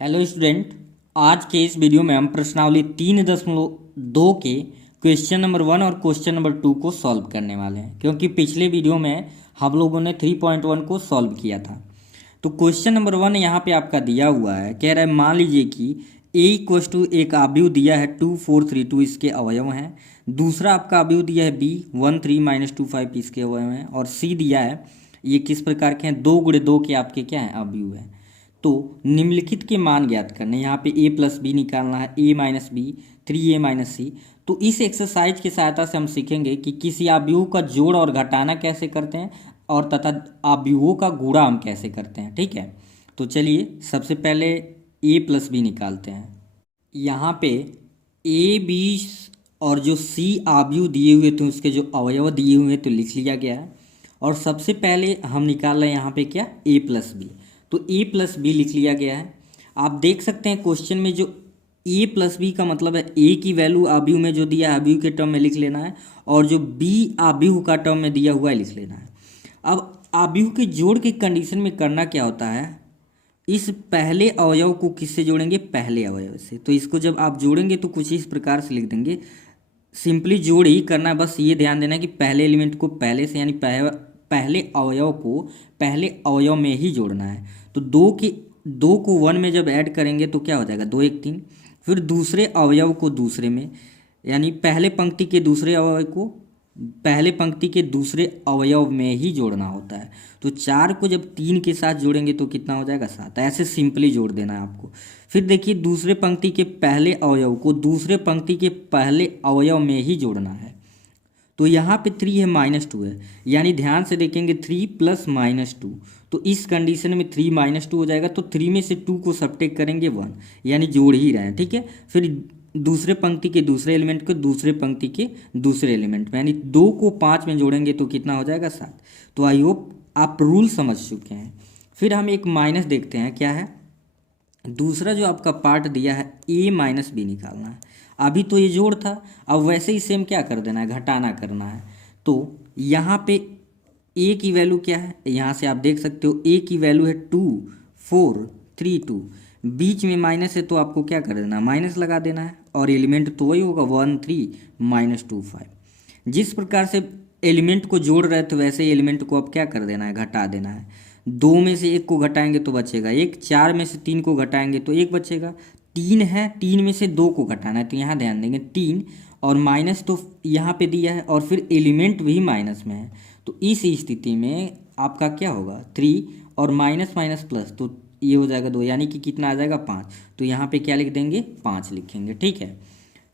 Hello student. आज के इस वीडियो में हम प्रश्नावली 3.2 के क्वेश्चन नंबर 1 और क्वेश्चन नंबर 2 को सॉल्व करने वाले हैं, क्योंकि पिछले वीडियो में हम लोगों ने 3.1 को सॉल्व किया था। तो क्वेश्चन नंबर 1 यहाँ पे आपका दिया हुआ है, कह रहा है मान लीजिए कि ए इक्वस टू एक आव्यूह दिया है 2 4 3 2 इसके अवयव हैं। दूसरा आपका आव्यूह दिया है बी 1 3 -2 5 इसके अवयव हैं। और सी दिया है, ये किस प्रकार के हैं, 2 गुणे 2 के आपके क्या हैं, आव्यूह हैं। तो निम्नलिखित के मान ज्ञात करने, यहाँ पे a प्लस बी निकालना है, a minus B 3a minus C. तो इस एक्सरसाइज की सहायता से हम सीखेंगे कि किसी आव्यूह का जोड़ और घटाना कैसे करते हैं और तथा आव्यूहों का गुणा हम कैसे करते हैं। ठीक है, तो चलिए सबसे पहले a प्लस बी निकालते हैं। यहाँ पे a b और जो c आव्यूह दिए हुए थे उसके जो अवयव दिए हुए तो लिख लिया गया है। और सबसे पहले हम निकाल रहे हैं यहाँ पे क्या, a प्लस बी। तो a प्लस बी लिख लिया गया है। आप देख सकते हैं क्वेश्चन में जो a प्लस बी का मतलब है a की वैल्यू आव्यूह में जो दिया है आव्यूह के टर्म में लिख लेना है, और जो b आव्यूह का टर्म में दिया हुआ है लिख लेना है। अब आव्यूह के जोड़ की कंडीशन में करना क्या होता है, इस पहले अवयव को किससे जोड़ेंगे, पहले अवयव से। तो इसको जब आप जोड़ेंगे तो कुछ इस प्रकार से लिख देंगे, सिंपली जोड़ ही करना है। बस ये ध्यान देना है कि पहले एलिमेंट को पहले से यानी पहले अवयव को पहले अवयव में ही जोड़ना है। तो दो को 1 में जब ऐड करेंगे तो क्या हो जाएगा, 2 1 3। फिर दूसरे अवयव को दूसरे में, यानी पहले पंक्ति के दूसरे अवयव को पहले पंक्ति के दूसरे अवयव में ही जोड़ना होता है। तो 4 को जब 3 के साथ जोड़ेंगे तो कितना हो जाएगा, 7। ऐसे सिंपली जोड़ देना है आपको। फिर देखिए दूसरे पंक्ति के पहले अवयव को दूसरे पंक्ति के पहले अवयव में ही जोड़ना है। तो यहाँ पे 3 है -2 है, यानी ध्यान से देखेंगे 3 प्लस -2। तो इस कंडीशन में 3 -2 हो जाएगा। तो 3 में से 2 को सब्ट्रैक्ट करेंगे 1, यानी जोड़ ही रहे हैं। ठीक है, फिर दूसरे पंक्ति के दूसरे एलिमेंट को दूसरे पंक्ति के दूसरे एलिमेंट में, यानी 2 को 5 में जोड़ेंगे तो कितना हो जाएगा, 7। तो आई होप आप रूल समझ चुके हैं। फिर हम एक माइनस देखते हैं क्या है, दूसरा जो आपका पार्ट दिया है a माइनस बी निकालना है। अभी तो ये जोड़ था, अब वैसे ही सेम क्या कर देना है, घटाना करना है। तो यहाँ पे a की वैल्यू क्या है, यहाँ से आप देख सकते हो a की वैल्यू है 2 4 3 2। बीच में माइनस है तो आपको क्या कर देना है, माइनस लगा देना है। और एलिमेंट तो वही होगा 1 3 -2 5। जिस प्रकार से एलिमेंट को जोड़ रहे थे वैसे ही एलिमेंट को अब क्या कर देना है, घटा देना है। 2 में से 1 को घटाएंगे तो बचेगा 1, 4 में से 3 को घटाएंगे तो 1 बचेगा। 3 है, 3 में से 2 को घटाना है तो यहाँ ध्यान देंगे 3, और माइनस तो यहाँ पे दिया है और फिर एलिमेंट भी माइनस में है। तो इस स्थिति में आपका क्या होगा, 3 और माइनस माइनस प्लस, तो ये हो जाएगा 2, यानी कि कितना आ जाएगा, 5। तो यहाँ पे क्या लिख देंगे, 5 लिखेंगे। ठीक है,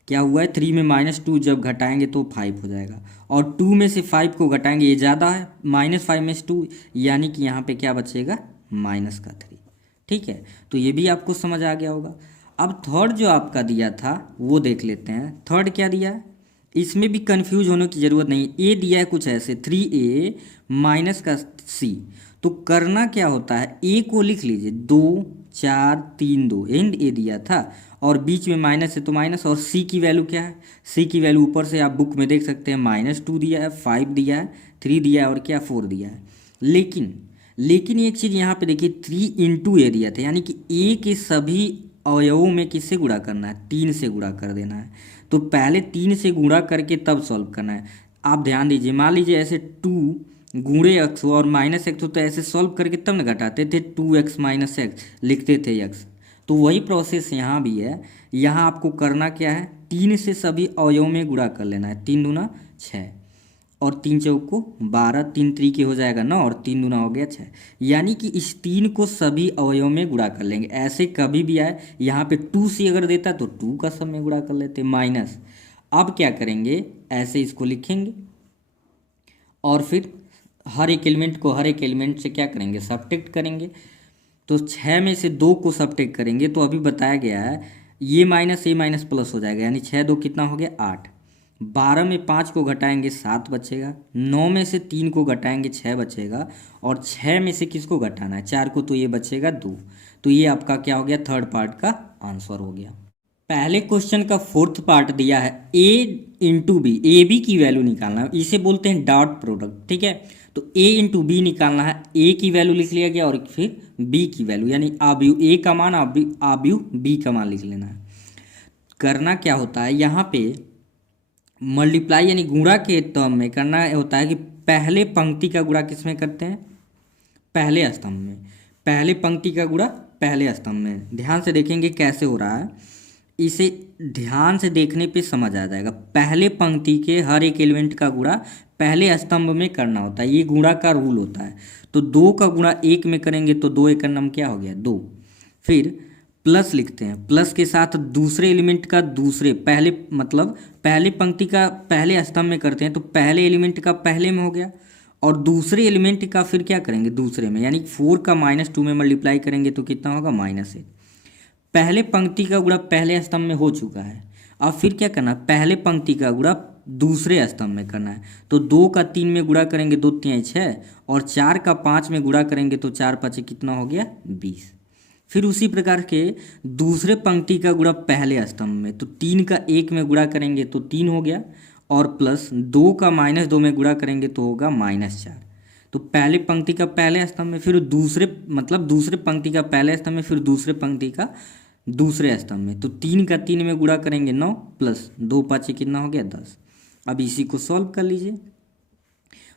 क्या हुआ है, 3 में -2 जब घटाएंगे तो 5 हो जाएगा, और 2 में से 5 को घटाएंगे, ये ज़्यादा है, -5 में से 2, यानी कि यहाँ पे क्या बचेगा, -3। ठीक है, तो ये भी आपको समझ आ गया होगा। अब थर्ड जो आपका दिया था वो देख लेते हैं। थर्ड क्या दिया है, इसमें भी कंफ्यूज होने की ज़रूरत नहीं। ए दिया है कुछ ऐसे 3a माइनस का c। तो करना क्या होता है, ए को लिख लीजिए 2 4 3 2, एंड ए दिया था और बीच में माइनस है तो माइनस। और सी की वैल्यू क्या है, सी की वैल्यू ऊपर से आप बुक में देख सकते हैं, -2 दिया है, 5 दिया है, 3 दिया है और क्या 4 दिया है। लेकिन एक चीज़ यहाँ पे देखिए 3 इंटू ए दिया था, यानी कि ए के सभी अवयवों में किससे गुणा करना है, 3 से गुणा कर देना है। तो पहले 3 से गुणा करके तब सॉल्व करना है। आप ध्यान दीजिए, मान लीजिए ऐसे 2 गुणे x हो और -x हो तो ऐसे सॉल्व करके तब न घटाते थे, 2x - x लिखते थे x। तो वही प्रोसेस यहाँ भी है। यहाँ आपको करना क्या है, 3 से सभी अवयवों में गुणा कर लेना है। 3 दूना 6 और 3 चौक को 12, 3 त्रिक हो जाएगा 9 और 3 दूना हो गया 6। यानी कि इस 3 को सभी अवयव में गुणा कर लेंगे। ऐसे कभी भी आए, यहाँ पे 2 से अगर देता तो 2 का सब में गुणा कर लेते, माइनस। अब क्या करेंगे, ऐसे इसको लिखेंगे और फिर हर एक एलिमेंट से क्या करेंगे, सब्ट्रैक्ट करेंगे। तो 6 में से 2 को सब्ट्रैक्ट करेंगे तो अभी बताया गया है ये माइनस ये माइनस प्लस हो जाएगा, यानी 6 2 कितना हो गया, 8। 12 में 5 को घटाएंगे 7 बचेगा, 9 में से 3 को घटाएंगे 6 बचेगा, और 6 में से किसको घटाना है, 4 को, तो ये बचेगा 2। तो ये आपका क्या हो गया, थर्ड पार्ट का आंसर हो गया। पहले क्वेश्चन का फोर्थ पार्ट दिया है a into b, a b की वैल्यू निकालना है, इसे बोलते हैं डॉट प्रोडक्ट। ठीक है, तो a इंटू बी निकालना है, a की वैल्यू लिख लिया गया और फिर b की वैल्यू, यानी आव्यूह a का मान आव्यूह b का मान लिख लेना है। करना क्या होता है यहाँ पे, मल्टीप्लाई यानी गुणा के टर्म में करना होता है कि पहले पंक्ति का गुणा किस में करते हैं, पहले स्तंभ में। पहले पंक्ति का गुणा पहले स्तंभ में। ध्यान से देखेंगे कैसे हो रहा है, इसे ध्यान से देखने पे समझ आ जाएगा। पहले पंक्ति के हर एक एलिमेंट का गुणा पहले स्तंभ में करना होता है, ये गुणा का रूल होता है। तो 2 का गुणा 1 में करेंगे तो 2 एक नाम क्या हो गया 2। फिर प्लस लिखते हैं, प्लस के साथ दूसरे एलिमेंट का दूसरे पहले, मतलब पहले पंक्ति का पहले स्तंभ में करते हैं तो पहले एलिमेंट का पहले में हो गया, और दूसरे एलिमेंट का फिर क्या करेंगे दूसरे में, यानी 4 का -2 में मल्टीप्लाई करेंगे तो कितना होगा -1। पहले पंक्ति का गुणा पहले स्तंभ में हो चुका है, अब फिर क्या करना, पहले पंक्ति का गुणा दूसरे स्तंभ में करना है। तो 2 का 3 में गुणा करेंगे 2 3 6, और 4 का 5 में गुणा करेंगे तो 4 5 कितना हो गया 20। फिर उसी प्रकार के दूसरे पंक्ति का गुणा पहले स्तंभ में, तो 3 का 1 में गुणा करेंगे तो 3 हो गया, और प्लस 2 का -2 में गुणा करेंगे तो होगा -4। तो पहले पंक्ति का पहले स्तंभ में, फिर दूसरे मतलब दूसरे पंक्ति का पहले स्तंभ में, फिर दूसरे पंक्ति का दूसरे स्तंभ में। तो 3 का 3 में गुणा करेंगे 9, प्लस 2 5 कितना हो गया 10। अब इसी को सॉल्व कर लीजिए।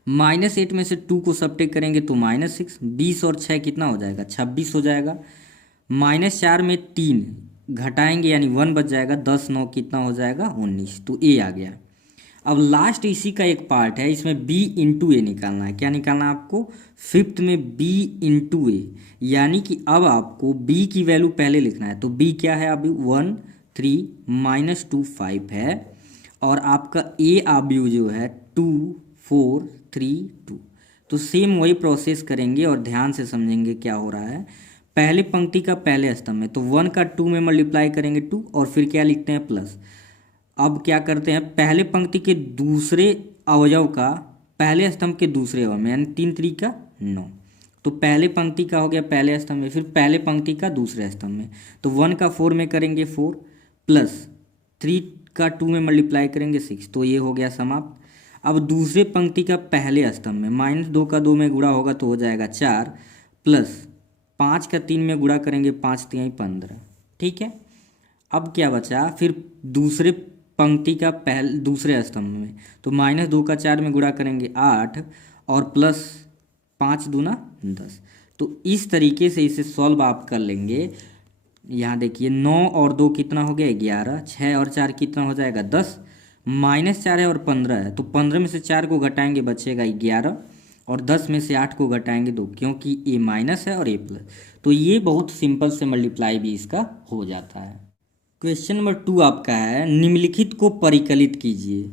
-8 में से 2 को सब्ट्रैक्ट करेंगे तो -6, 20 और 6 कितना हो जाएगा 26 हो जाएगा। -4 में 3 घटाएंगे यानी 1 बच जाएगा, 10 9 कितना हो जाएगा 19। तो ए आ गया। अब लास्ट इसी का एक पार्ट है, इसमें b इंटू ए निकालना है। क्या निकालना है आपको, फिफ्थ में b इंटू ए, यानी कि अब आपको b की वैल्यू पहले लिखना है। तो b क्या है अभी 1 3 -2 5 है, और आपका a अभी जो है 2 4 3 2। तो सेम वही प्रोसेस करेंगे और ध्यान से समझेंगे क्या हो रहा है। पहले पंक्ति का पहले स्तंभ में, तो 1 का 2 में मल्टीप्लाई करेंगे 2, और फिर क्या लिखते हैं प्लस। अब क्या करते हैं, पहले पंक्ति के दूसरे अवयव का पहले स्तंभ के दूसरे अवयव में, यानी 3 3 का 9। तो पहले पंक्ति का हो गया पहले स्तंभ में, फिर पहले पंक्ति का दूसरे स्तंभ में। तो 1 का 4 में करेंगे 4, प्लस 3 का 2 में मल्टीप्लाई करेंगे 6। तो ये हो गया समाप्त। अब दूसरे पंक्ति का पहले स्तंभ में -2 का 2 में गुणा होगा तो हो जाएगा 4, प्लस 5 का 3 में गुणा करेंगे 5 3 15। ठीक है, अब क्या बचा, फिर दूसरे पंक्ति का दूसरे स्तंभ में, तो -2 का 4 में गुणा करेंगे 8, और प्लस 5 दूना 10। तो इस तरीके से इसे सॉल्व आप कर लेंगे। यहाँ देखिए 9 और 2 कितना हो गया 11, 6 और 4 कितना हो जाएगा 10, -4 है और 15 है, तो 15 में से 4 को घटाएंगे बचेगा 11, और 10 में से 8 को घटाएंगे 2, क्योंकि ए माइनस है और ए प्लस। तो ये बहुत सिंपल से मल्टीप्लाई भी इसका हो जाता है। क्वेश्चन नंबर 2 आपका है, निम्नलिखित को परिकलित कीजिए।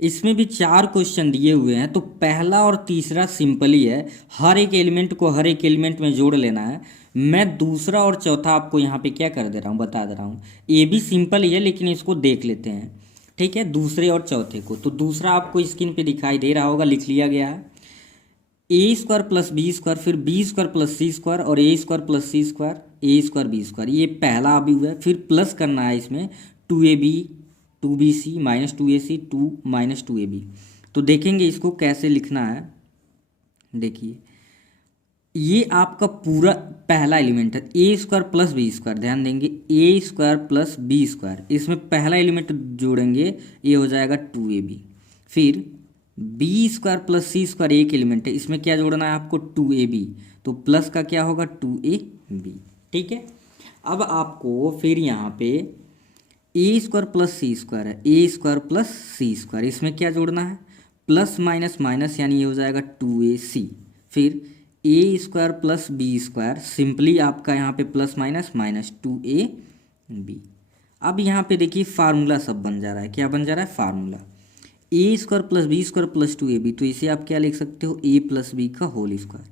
इसमें भी 4 क्वेश्चन दिए हुए हैं, तो पहला और तीसरा सिंपल ही है, हर एक एलिमेंट को हर एक एलिमेंट में जोड़ लेना है। मैं दूसरा और चौथा आपको यहाँ पे क्या कर दे रहा हूँ, बता दे रहा हूँ। ये भी सिंपल ही है, लेकिन इसको देख लेते हैं। ठीक है, दूसरे और चौथे को, तो दूसरा आपको स्क्रीन पे दिखाई दे रहा होगा, लिख लिया गया है a² + b², फिर b² + c² और a² + c², a² b²। ये पहला अभी हुआ है। फिर प्लस करना है इसमें 2ab 2bc -2ac 2 -2ab। तो देखेंगे इसको कैसे लिखना है। देखिए ये आपका पूरा पहला एलिमेंट है, a² + b²। ध्यान देंगे a² + b², इसमें पहला एलिमेंट जोड़ेंगे, ये हो जाएगा 2ab। फिर b² + c² एक एलिमेंट है, इसमें क्या जोड़ना है आपको 2ab, तो प्लस का क्या होगा 2ab। ठीक है, अब आपको फिर यहाँ पे a² + c² है, a² + c², इसमें क्या जोड़ना है प्लस माइनस माइनस, यानी ये हो जाएगा 2ac। फिर a² + b², सिंपली आपका यहाँ पे प्लस माइनस माइनस 2ab। अब यहाँ पे देखिए फार्मूला सब बन जा रहा है। क्या बन जा रहा है फार्मूला, a² + b² + 2ab। तो इसे आप क्या लिख सकते हो a + b का whole square,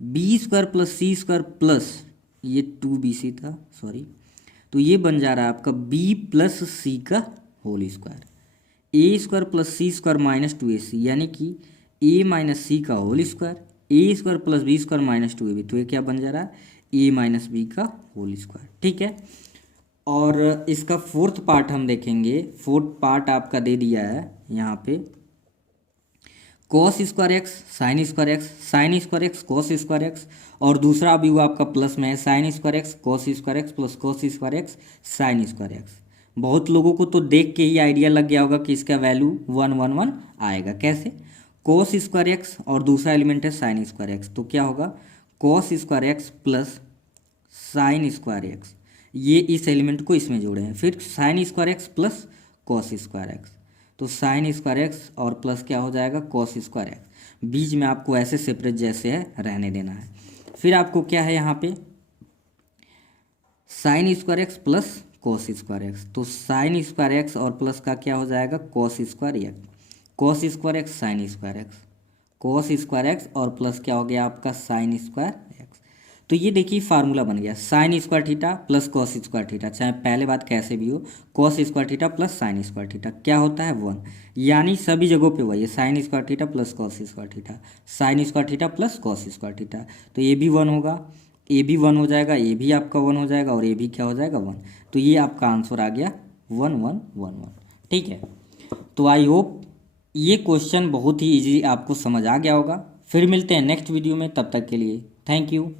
b² + c² plus ये 2bc था सॉरी, तो ये बन जा रहा है आपका b + c का whole square, a² + c² -2ac, यानी कि a - c का whole square, a² + b² -2ab। तो ये क्या बन जा रहा है a - b का होल स्क्वायर। ठीक है, और इसका फोर्थ पार्ट हम देखेंगे। फोर्थ पार्ट आपका दे दिया है यहाँ पे, cos square x sine square x, sine square x cos square x, और दूसरा भी वो आपका प्लस में है sine square x cos square x plus cos square x sine square x. बहुत लोगों को तो देख के ही आइडिया लग गया होगा कि इसका वैल्यू 111 आएगा। कैसे? कॉस स्क्वायर एक्स और दूसरा एलिमेंट है साइन स्क्वायर एक्स, तो क्या होगा cos square x plus sine square x, ये इस एलिमेंट को इसमें जोड़े हैं, फिर sine square x plus cos square x, तो साइन स्क्वायर एक्स और प्लस क्या हो जाएगा कॉस स्क्वायर एक्स। बीच में आपको ऐसे सेपरेट जैसे है रहने देना है। फिर आपको क्या है यहाँ पे sine square x plus cos square x, तो साइन स्क्वायर एक्स और प्लस का क्या हो जाएगा cos square x, cos square x sine square x, cos square x और प्लस क्या हो गया आपका साइन स्क्वायर एक्स। तो ये देखिए फार्मूला बन गया sine square theta plus cos square theta, चाहे पहले बात कैसे भी हो, cos square theta plus sine square theta क्या होता है 1, यानी सभी जगहों पे वही है sine square theta plus cos square theta, sine square theta plus cos square theta, तो ये भी 1 होगा, ये भी 1 हो जाएगा, ये भी आपका 1 हो जाएगा और ये भी क्या हो जाएगा 1, तो ये आपका आंसर आ गया 1111। ठीक है, तो आई होप ये क्वेश्चन बहुत ही इजी आपको समझ आ गया होगा। फिर मिलते हैं नेक्स्ट वीडियो में, तब तक के लिए थैंक यू।